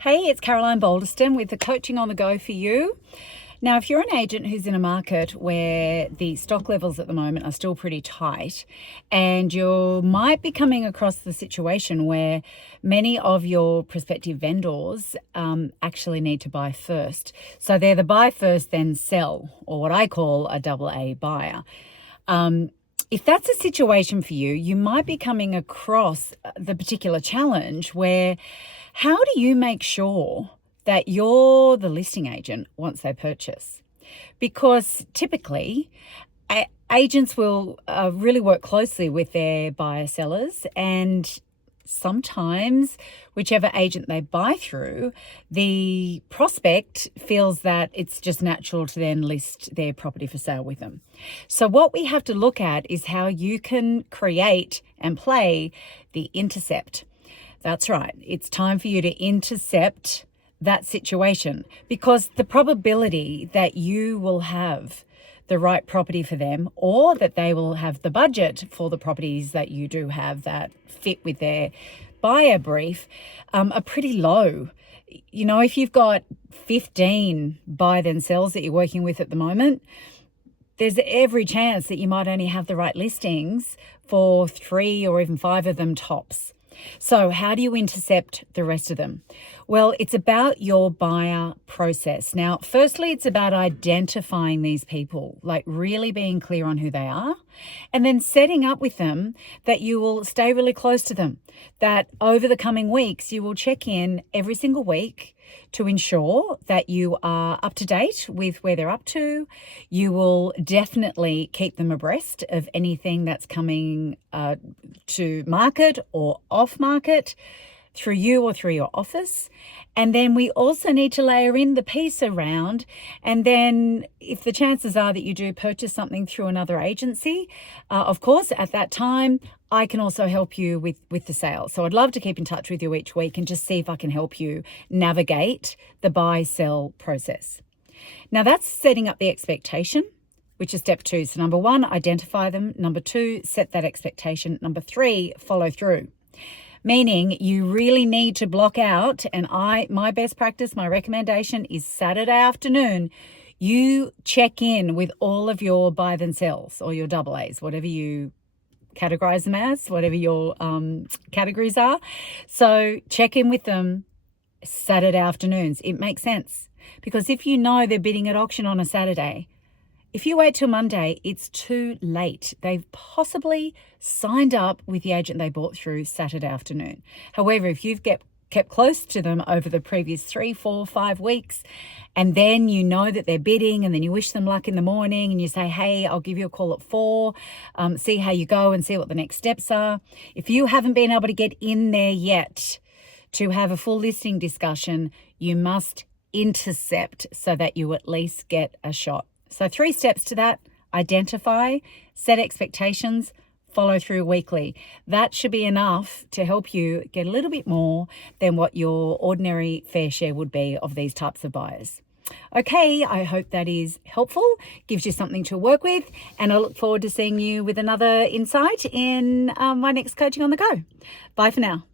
Hey, it's Caroline Balderston with the Coaching on the Go for you. Now, if you're an agent who's in a market where the stock levels at the moment are still pretty tight, and you might be coming across the situation where many of your prospective vendors actually need to buy first. So they're the buy first, then sell, or what I call a double A buyer. If that's a situation for you, you might be coming across the particular challenge where how do you make sure that you're the listing agent once they purchase? Because typically, agents will really work closely with their buyer sellers, and sometimes whichever agent they buy through, the prospect feels that it's just natural to then list their property for sale with them. So what we have to look at is how you can create and play the intercept. That's right. It's time for you to intercept that situation, because the probability that you will have the right property for them, or that they will have the budget for the properties that you do have that fit with their buyer brief, are pretty low. You know, if you've got 15 buy then sells that you're working with at the moment, there's every chance that you might only have the right listings for 3 or even 5 of them tops. So how do you intercept the rest of them? Well, it's about your buyer process. Now, firstly, it's about identifying these people, like really being clear on who they are, and then setting up with them that you will stay really close to them, that over the coming weeks, you will check in every single week to ensure that you are up to date with where they're up to. You will definitely keep them abreast of anything that's coming to market or off market through you or through your office. And then we also need to layer in the piece around, and then if the chances are that you do purchase something through another agency, of course, at that time, I can also help you with the sale. So I'd love to keep in touch with you each week and just see if I can help you navigate the buy-sell process. Now that's setting up the expectation, which is step 2. So number 1, identify them. Number 2, set that expectation. Number 3, follow through. Meaning you really need to block out, and my best practice, my recommendation is Saturday afternoon, you check in with all of your buy then sells or your double A's, whatever you categorize them as, whatever your categories are. So check in with them Saturday afternoons. It makes sense, because if you know they're bidding at auction on a Saturday, if you wait till Monday, it's too late. They've possibly signed up with the agent they bought through Saturday afternoon. However, if you've kept close to them over the previous 3, 4, 5 weeks, and then you know that they're bidding, and then you wish them luck in the morning and you say, hey, I'll give you a call at 4, see how you go and see what the next steps are. If you haven't been able to get in there yet to have a full listing discussion, you must intercept so that you at least get a shot. So 3 steps to that: identify, set expectations, follow through weekly. That should be enough to help you get a little bit more than what your ordinary fair share would be of these types of buyers. Okay, I hope that is helpful, gives you something to work with, and I look forward to seeing you with another insight in my next Coaching on the Go. Bye for now.